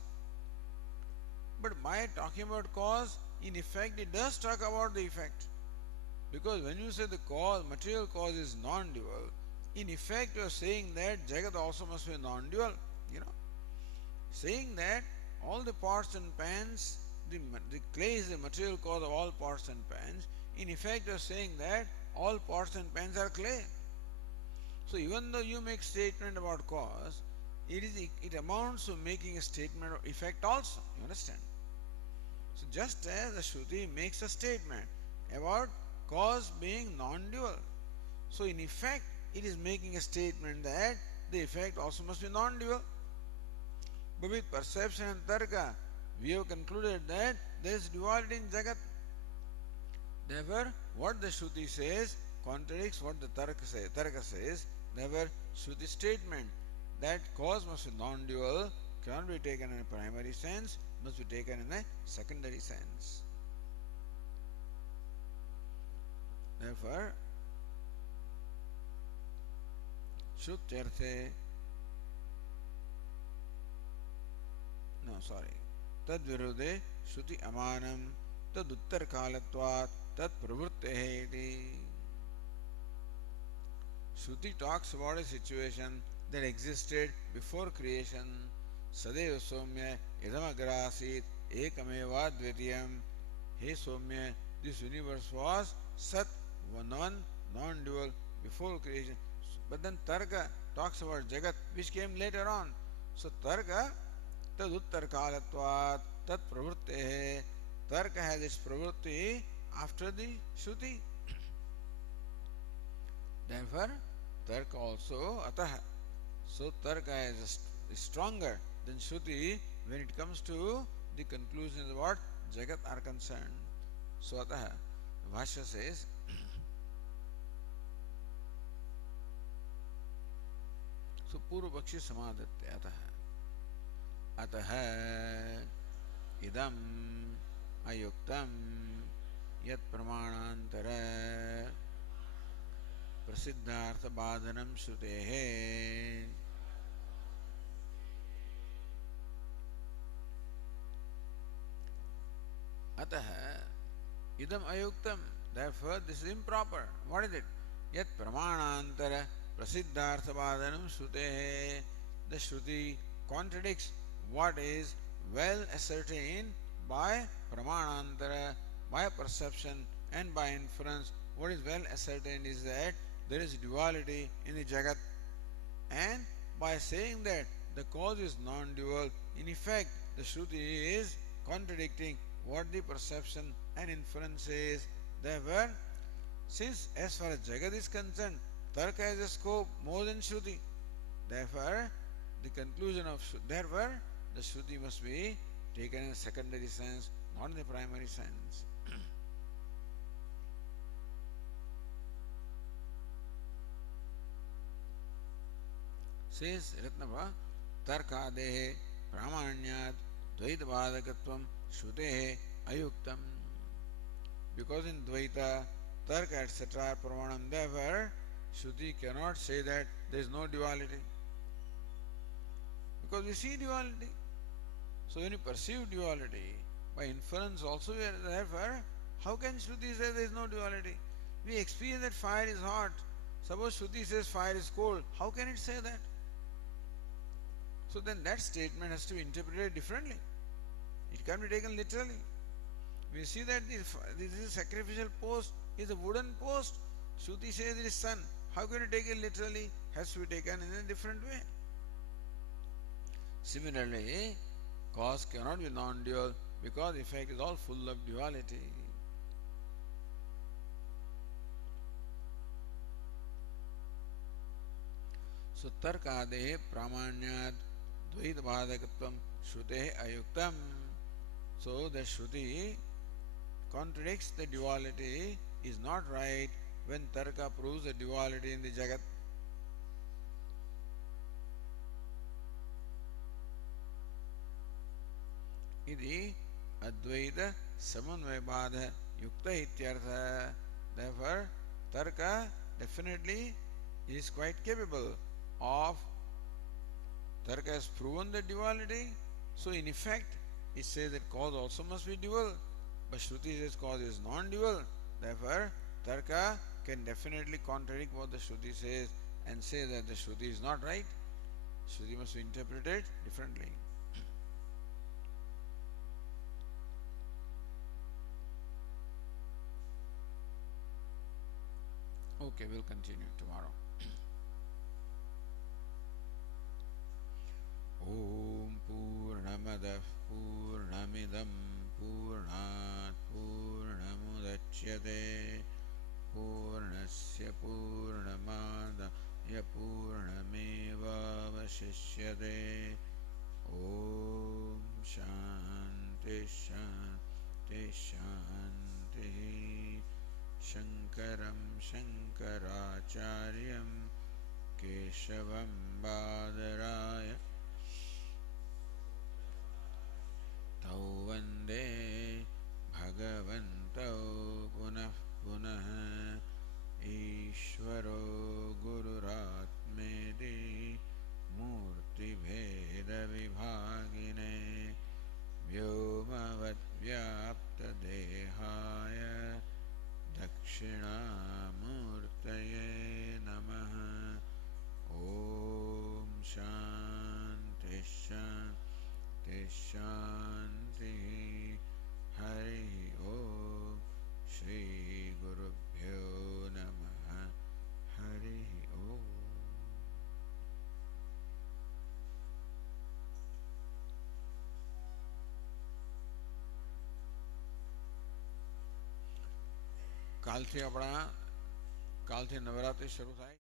But by talking about cause, in effect, it does talk about the effect. Because when you say the cause, material cause is non-dual, in effect you are saying that Jagat also must be non-dual. Saying that all the pots and pans, the clay is the material cause of all pots and pans, in effect you are saying that all pots and pans are clay. So even though you make statement about cause, it amounts to making a statement of effect also. You understand? So just as the Shruti makes a statement about cause being non-dual, so in effect it is making a statement that the effect also must be non-dual. But with perception and tarka, we have concluded that there is duality in Jagat. Therefore, what the Shruti says contradicts what the Tarka says. Therefore, Shruti statement that cause must be non-dual cannot be taken in a primary sense, must be taken in a secondary sense. Therefore, Shrutyarthe, Tad virude Shruti amanam tad uttar kalatvat tad pravrittehe iti. Shruti talks about a situation that existed before creation. Sadeva Somya idamagrasit ekameva dvitiyam. Hey Somya, this universe was Sat, one, non-dual, before creation. But then Tarka talks about Jagat, which came later on. So Tarka, tad uttar kalatvat, tad pravrittehe. Tarka has its pravritti after the Shruti. Therefore, Tarka also ataha. So Tarka is stronger than Shruti when it comes to the conclusions about Jagat are concerned. So ataha, Bhashya says, so Purva Pakshi Samadhatte ataha. Ataha idam ayuktam yat pramanantara प्रसिद्धार्थ बाधनम श्रुते है. अतः idam ayuktam, therefore this is improper. What is it? Yat pramanantara prasiddhartha badanam shrutehe. The Shruti contradicts what is well ascertained by pramanantara, by perception and by inference. What is well ascertained is that there is duality in the Jagat, and by saying that the cause is non-dual, in effect the Shruti is contradicting what the perception and inference is. Therefore, since as far as Jagat is concerned, Tarka has a scope more than Shruti, therefore the conclusion of therefore the Shruti must be taken in a secondary sense, not in the primary sense. says Ratnava, Tarkadehe Pramanyat Dvaitavadakatvam Shrutehe Ayuktam. Because in Dvaita, Tarka etc. are Pramanam, therefore Shruti cannot say that there is no duality. Because we see duality. So when you perceive duality, by inference also, therefore, how can Shruti say there is no duality? We experience that fire is hot. Suppose Shruti says fire is cold. How can it say that? So then that statement has to be interpreted differently. It can't be taken literally. We see that this is a sacrificial post, is a wooden post. Shruti says it is sun. How can you take it literally? Has to be taken in a different way. Similarly, cause cannot be non-dual because effect is all full of duality. So tarkadehe pramanyat dvaita bhadakatvam shrutehe ayuktam. So the Shruti contradicts the duality, is not right when Tarka proves the duality in the Jagat. Iti Advaita Samanvayabadha Yukta Ityartha. Therefore, Tarka definitely is quite capable of. Tarka has proven the duality, so in effect, it says that cause also must be dual. But Shruti says cause is non-dual. Therefore, Tarka can definitely contradict what the Shruti says and say that the Shruti is not right. Shruti must be interpreted differently. Okay, we'll continue tomorrow. Om Purnamadah Purnamidam Purnat Purnamudachyate Purnasya Purnamadaya Purnamevavashishyate. Om Shanti Shanti Shanti. Shankaram Shankaracharyam Keshavam Badaraya Tau Vande Bhagavantau Punah Punah Ishvaro Gururatmeti Murti Bheda Vibhagine Vyomavat Vyapta Dehaya Dakshinamurtaye Namaha. Om Shanti Shanti Shanti. Hari Om. Shri Gurubhyo Namaha. Hari Om. કાલથી આપણા કાલથી નવરાત્રિ શરૂ થાય.